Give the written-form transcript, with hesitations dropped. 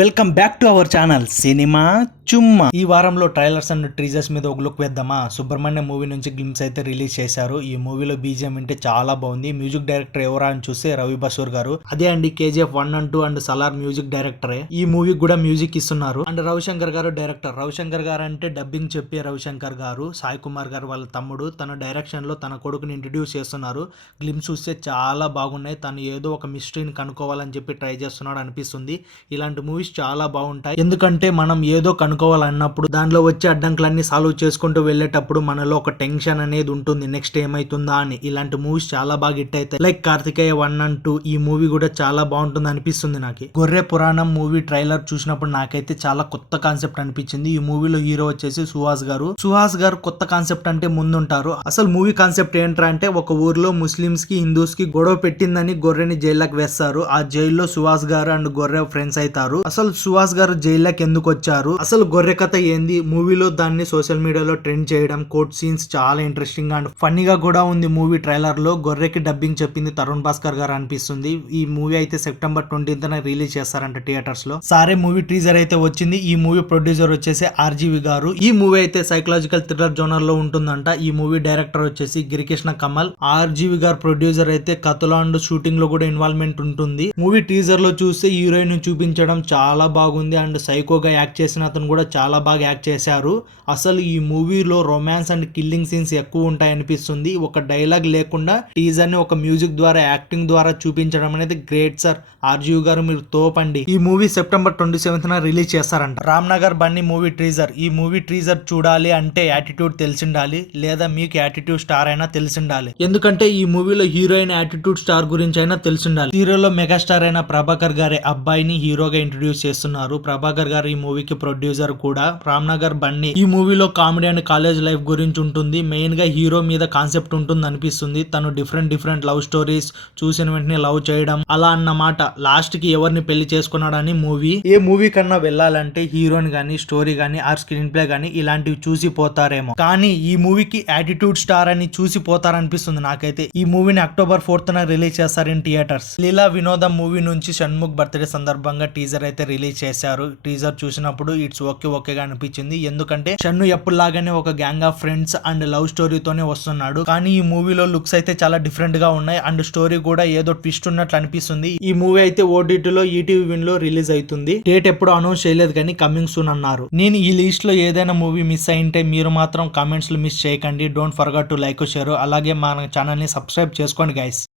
Welcome back to our channel cinema Chumma. ఈ వారంలో trailers and teasers మీద ఒక లుక్ వేద్దామా. సుబ్రహ్మణ్యం మూవీ నుంచి గ్లిమ్స్ అయితే రిలీజ్ చేశారు. ఈ మూవీలో బీజిఎం వింటే చాలా బాగుంది. మ్యూజిక్ డైరెక్టర్ ఎవరా అని చూస్తే రవి బసూర్ గారు. అదే అండి KGF 1 and 2 and Salaar music డైరెక్టరే. ఈ మూవీకి కూడా మ్యూజిక్ ఇస్తున్నారు. అండ్ రవిశంకర్ గారు డైరెక్టర్. రవిశంకర్ గారు అంటే డబ్బింగ్ చెప్పే రవిశంకర్ గారు. సాయి కుమార్ గారు వాళ్ళ తమ్ముడు. తన డైరెక్షన్ లో తన కొడుకుని ఇంట్రడ్యూస్ చేస్తున్నారు. గ్లిమ్స్ చూస్తే చాలా బాగున్నాయి. తను ఏదో ఒక మిస్టరీని కనుక్కోవాలని చెప్పి ట్రై చేస్తున్నాడు అనిపిస్తుంది. ఇలాంటి మూవీస్ చాలా బాగుంటాయి. ఎందుకంటే మనం ఏదో కనుక్కోవాలన్నప్పుడు దానిలో వచ్చే అడ్డంకులన్నీ సాల్వ్ చేసుకుంటూ వెళ్ళేటప్పుడు మనలో ఒక టెన్షన్ అనేది ఉంటుంది. నెక్స్ట్ ఏమైతుందా అని. ఇలాంటి మూవీస్ చాలా బాగా హిట్ అవుతాయి. Like Karthikeya 1 and 2. ఈ మూవీ కూడా చాలా బాగుంటుంది అనిపిస్తుంది నాకు. గొర్రె పురాణం మూవీ ట్రైలర్ చూసినప్పుడు నాకైతే చాలా కొత్త కాన్సెప్ట్ అనిపించింది. ఈ మూవీలో హీరో వచ్చేసి సుహాస్ గారు. సుహాస్ గారు కొత్త కాన్సెప్ట్ అంటే ముందుంటారు. అసలు మూవీ కాన్సెప్ట్ ఏంట్రా అంటే ఒక ఊర్లో ముస్లిమ్స్ కి హిందూస్ కి గొడవ పెట్టిందని గొర్రెని జైల్లోకి వేస్తారు. ఆ జైల్లో సుహాస్ గారు అండ్ గొర్రె ఫ్రెండ్స్ అవుతారు. అసలు సుహాస్ గారు జైల్లోకి ఎందుకు వచ్చారు, అసలు గొర్రె కథ ఏంది, మూవీలో దాన్ని సోషల్ మీడియాలో ట్రెండ్ చేయడం, కోర్ట్ సీన్స్ చాలా ఇంట్రెస్టింగ్ అండ్ ఫన్నీగా కూడా ఉంది. మూవీ ట్రైలర్ లో గొర్రెకి డబ్బింగ్ చెప్పింది తరుణ్ భాస్కర్ గారు అనిపిస్తుంది. ఈ మూవీ అయితే సెప్టెంబర్ 20th రిలీజ్ చేస్తారంట థియేటర్స్ లో. సారే మూవీ టీజర్ అయితే వచ్చింది. ఈ మూవీ ప్రొడ్యూసర్ వచ్చేసి RGV గారు. ఈ మూవీ అయితే సైకలాజికల్ థ్రిల్లర్ జోనర్ లో ఉంటుందంట. ఈ మూవీ డైరెక్టర్ వచ్చేసి గిరికృష్ణ కమల్. RGV గారు ప్రొడ్యూసర్ అయితే కథలో అండ్ షూటింగ్ లో కూడా ఇన్వాల్వ్మెంట్ ఉంటుంది. మూవీ టీజర్ లో చూస్తే హీరోయిన్ చూపించడం చాలా బాగుంది అండ్ సైకోగా యాక్ట్ చేసిన అతను కూడా చాలా బాగా యాక్ట్ చేశారు. అసలు ఈ మూవీలో రొమాన్స్ అండ్ కిల్లింగ్ సీన్స్ ఎక్కువ ఉంటాయి అనిపిస్తుంది. ఒక డైలాగ్ లేకుండా టీజర్ ని ఒక మ్యూజిక్ ద్వారా యాక్టింగ్ ద్వారా చూపించడం అనేది గ్రేట్ సార్. RGV గారు మీరు తోపండి. ఈ మూవీ సెప్టెంబర్ 27th రిలీజ్ చేస్తారంట. Ram Nagar Bunny movie teaser. ఈ మూవీ టీజర్ చూడాలి అంటే యాటిట్యూడ్ తెలిసిండాలి, లేదా మీకు యాటిట్యూడ్ స్టార్ అయినా తెలిసిండాలి. ఎందుకంటే ఈ మూవీలో హీరోయిన్ యాటిట్యూడ్ స్టార్ గురించి అయినా తెలిసిండాలి. హీరోలో మెగాస్టార్ అయిన ప్రభాకర్ గారి అబ్బాయిని హీరోగా ఇంట్రడ్యూస్ చేస్తున్నారు. ప్రభాకర్ గారు ఈ మూవీకి ప్రొడ్యూసర్ కూడా. రామ్ నగర్ బన్నీ ఈ మూవీలో కామెడీ అండ్ కాలేజ్ లైఫ్ గురించి ఉంటుంది. మెయిన్ గా హీరో మీద కాన్సెప్ట్ ఉంటుంది అనిపిస్తుంది. తను డిఫరెంట్ లవ్ స్టోరీస్ చూసిన వెంటనే లవ్ చేయడం అలా అన్నమాట. లాస్ట్ కి ఎవరిని పెళ్లి చేసుకున్నాడని మూవీ. ఏ మూవీ కన్నా వెళ్ళాలంటే హీరోయిన్ గానీ, స్టోరీ గానీ, ఆర్ స్క్రీన్ ప్లే గానీ ఇలాంటివి చూసి పోతారేమో. కానీ ఈ మూవీకి యాటిట్యూడ్ స్టార్ అని చూసి పోతారనిపిస్తుంది నాకైతే. ఈ మూవీని October 4th రిలీజ్ చేస్తారు in theatres. Leela Vinodam movie నుంచి షణ్ముఖ్ బర్త్డే సందర్భంగా టీజర్ అయితే రిలీజ్ చేశారు. టీజర్ చూసినప్పుడు ఇట్స్ ఓకేగా అనిపించింది. ఎందుకంటే షన్ను ఎప్పుడులాగానే ఒక gang of friends and love స్టోరీతోనే వస్తున్నాడు. కానీ ఈ మూవీలో లుక్స్ అయితే చాలా డిఫరెంట్ గా ఉన్నాయి అండ్ స్టోరీ కూడా ఏదో ట్విస్ట్ ఉన్నట్లు అనిపిస్తుంది. ఈ మూవీ అయితే OTT లో ఈటీవీ విన్ లో రిలీజ్ అవుతుంది. డేట్ ఎప్పుడు అనౌన్స్ చేయలేదు కానీ కమింగ్ సూన్ అన్నారు. నేను ఈ లిస్ట్ లో ఏదైనా మూవీ మిస్ అయింటే మీరు మాత్రం కామెంట్స్ లో మిస్ చేయకండి. Don't forget to like, share. అలాగే మన ఛానల్ ని సబ్స్క్రైబ్ చేసుకోండి గైస్.